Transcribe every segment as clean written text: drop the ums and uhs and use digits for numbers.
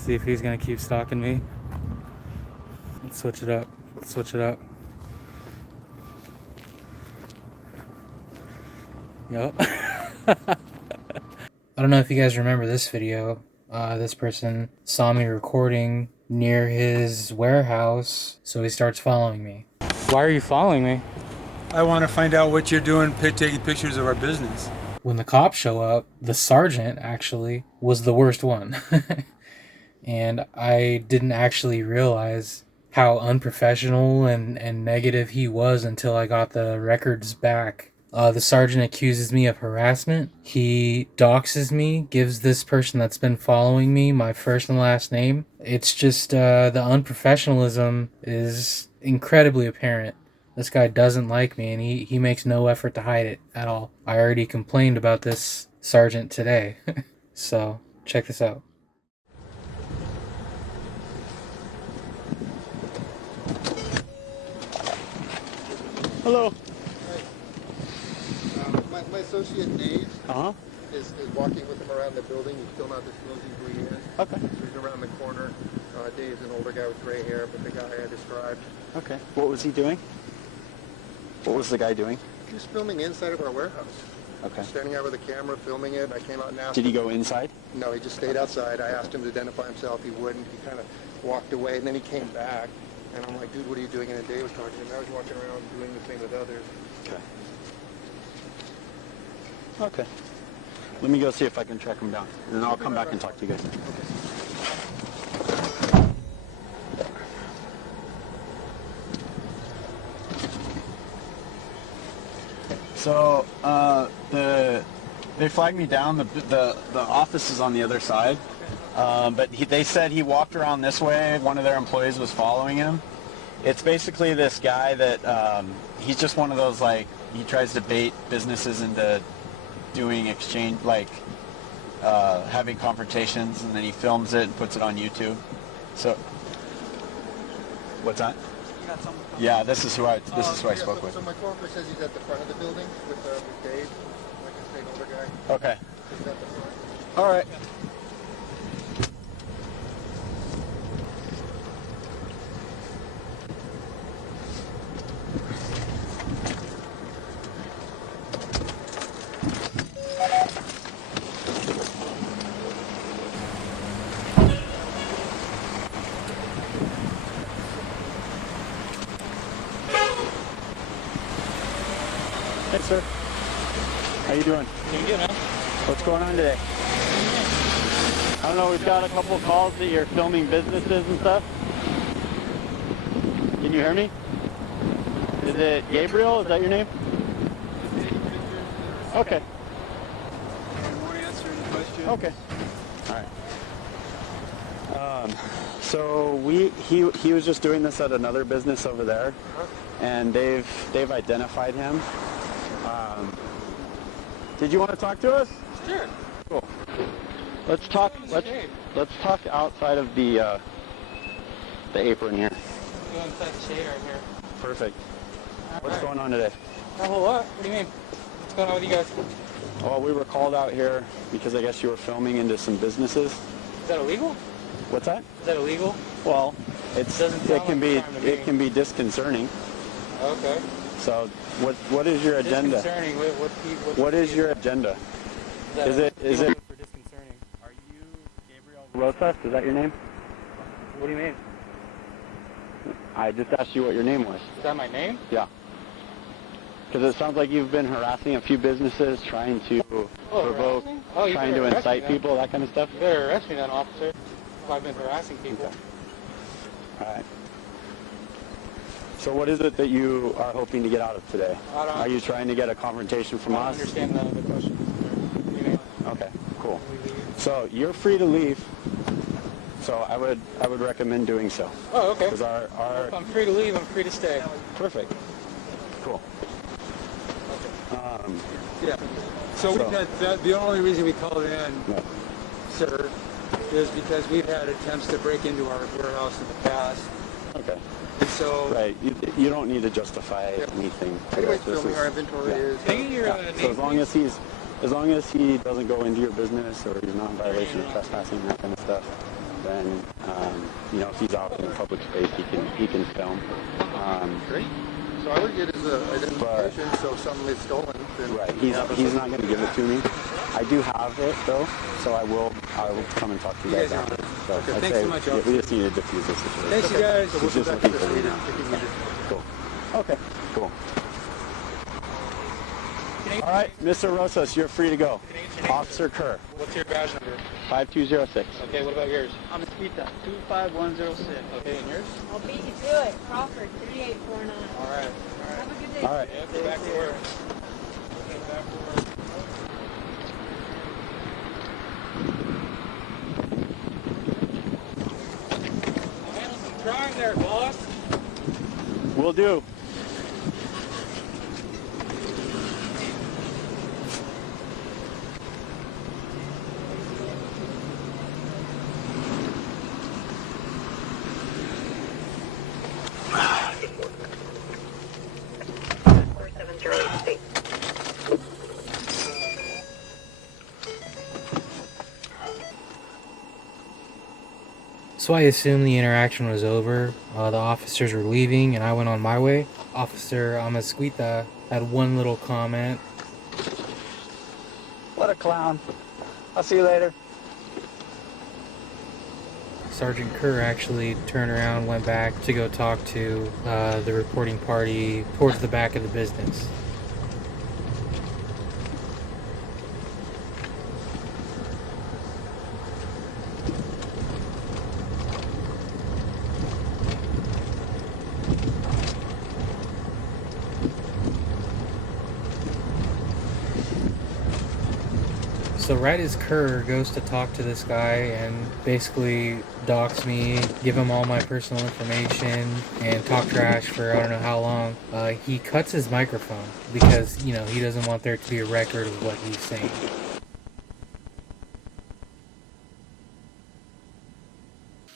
See if he's gonna keep stalking me. Let's switch it up. Let's switch it up. Yup. I don't know if you guys remember this video. This person saw me recording near his warehouse, so he starts following me. Why are you following me? I want to find out what you're doing, taking pictures of our business. When the cops show up, the sergeant actually was the worst one. And I didn't actually realize how unprofessional and negative he was until I got the records back. The sergeant accuses me of harassment. He doxes me, gives this person that's been following me my first and last name. It's just the unprofessionalism is incredibly apparent. This guy doesn't like me, and he makes no effort to hide it at all. I already complained about this sergeant today. So, check this out. Hello. Hi. My associate Dave is walking with him around the building. He's still not disclosing who he is. Okay. So he's around the corner. Dave's an older guy with gray hair, but the guy I described. Okay. What was he doing? What was the guy doing? He was filming the inside of our warehouse. Okay. Standing out with a camera, filming it. I came out and asked Did he him. go inside? No, he just stayed outside. I asked him to identify himself. He wouldn't. He kind of walked away, and then he came back. And I'm like, dude, what are you doing? And then Dave was talking to him. I was walking around doing the same with others. Okay. Okay. Let me go see if I can track him down, and then I'll come back and talk to you guys. Okay. So they flagged me down. The office is on the other side, but they said he walked around this way. One of their employees was following him. It's basically this guy that he's just one of those, like, he tries to bait businesses into doing exchange, like having confrontations, and then he films it and puts it on YouTube. So what's that? Yeah, this is who I spoke with. So my coworker says he's at the front of the building with Dave, like a straight older guy. Okay. He's at the front. All right. Hey, sir. How you doing? Doing good, man. What's going on today? I don't know, we've got a couple of calls that you're filming businesses and stuff. Can you hear me? Is it Gabriel? Is that your name? Okay. Okay. All right. So he was just doing this at another business over there, and they've identified him. Did you want to talk to us? Sure. Cool. Let's talk outside of the apron here. Go inside the shade right here. Perfect. What's going on today? Not a whole lot. What do you mean? What's going on with you guys? Well, we were called out here because I guess you were filming into some businesses. Is that illegal? What's that? Is that illegal? Well, it can be disconcerting. Okay. So, what is your agenda? Disconcerting. What is your agenda? Is it for disconcerting? Are you Gabriel Rosas? Is that your name? What do you mean? I just asked you what your name was. Is that my name? Yeah. Because it sounds like you've been harassing a few businesses, trying to provoke, trying to incite people, that kind of stuff. You better arrest me then, officer. If I've been harassing people. Okay. All right. So what is it that you are hoping to get out of today? Are you trying to get a confrontation from us? I don't understand the question. What do you mean? Okay, cool. So you're free to leave. So I would recommend doing so. Oh, okay. Because If I'm free to leave, I'm free to stay. Perfect. Cool. Yeah. So we've had the only reason we called in, sir, is because we've had attempts to break into our warehouse in the past. Okay. And so Right. You don't need to justify anything. Anyways, filming our inventory is. Can I get your So name, as long as he doesn't go into your business or you're not in violation of trespassing, that kind of stuff, then you know, if he's out in the public space, he can film. Great. So I would get his identification, so if something is stolen, then right. He's not going to give it to me. I do have it though, so I will come and talk to you guys after. So Okay, I'd thanks say so much, we just need to defuse this situation. Thanks, you guys. So we'll He's go just back to looking the for me scene now. if you need it. Cool. Okay. Cool. All right, Mr. Rosas, you're free to go. Officer KURR, What's your badge number? 5206. Okay, what about yours? AMEZQUITA 25106. Okay, and yours? I'll beat you to it. Crawford, 3849. All right. Have a good day. All right. Yep, go back to work. Okay, back to work. Handle some crime there, boss. Will do. So I assumed the interaction was over. The officers were leaving and I went on my way. Officer AMEZQUITA had one little comment. What a clown. I'll see you later. Sergeant KURR actually turned around, went back to go talk to the reporting party towards the back of the business. So right as KURR goes to talk to this guy and basically dox me, give him all my personal information, and talk trash for I don't know how long, he cuts his microphone because, you know, he doesn't want there to be a record of what he's saying.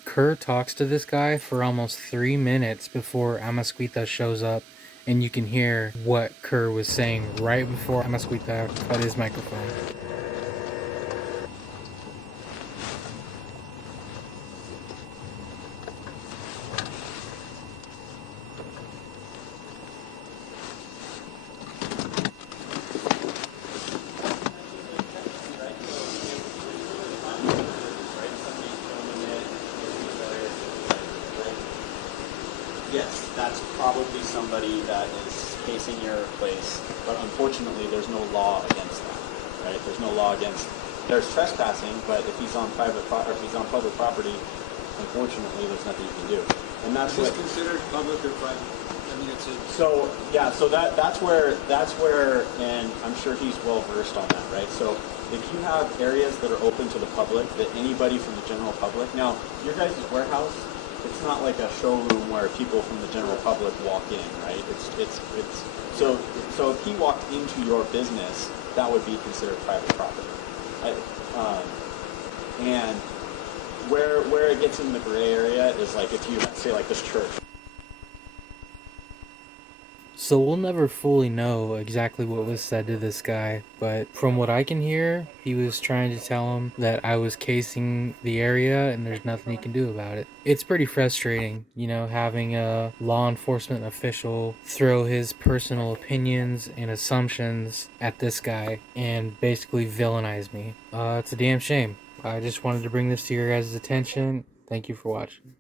KURR talks to this guy for almost 3 minutes before AMEZQUITA shows up, and you can hear what KURR was saying right before AMEZQUITA cut his microphone. Yes, that's probably somebody that is casing your place, but unfortunately there's no law against that, right? There's no law against, there's trespassing, but if he's on private property, or if he's on public property, unfortunately there's nothing you can do. And that's Is this what, considered public or private? I mean, it's a... so yeah, so that's where, and I'm sure he's well versed on that, right? So if you have areas that are open to the public, that anybody from the general public, now your guys' warehouse, it's not like a showroom where people from the general public walk in, right? It's so if he walked into your business, that would be considered private property. And where it gets in the gray area is like if you say like this church. So we'll never fully know exactly what was said to this guy, but from what I can hear, he was trying to tell him that I was casing the area and there's nothing he can do about it. It's pretty frustrating, you know, having a law enforcement official throw his personal opinions and assumptions at this guy and basically villainize me. It's a damn shame. I just wanted to bring this to your guys' attention. Thank you for watching.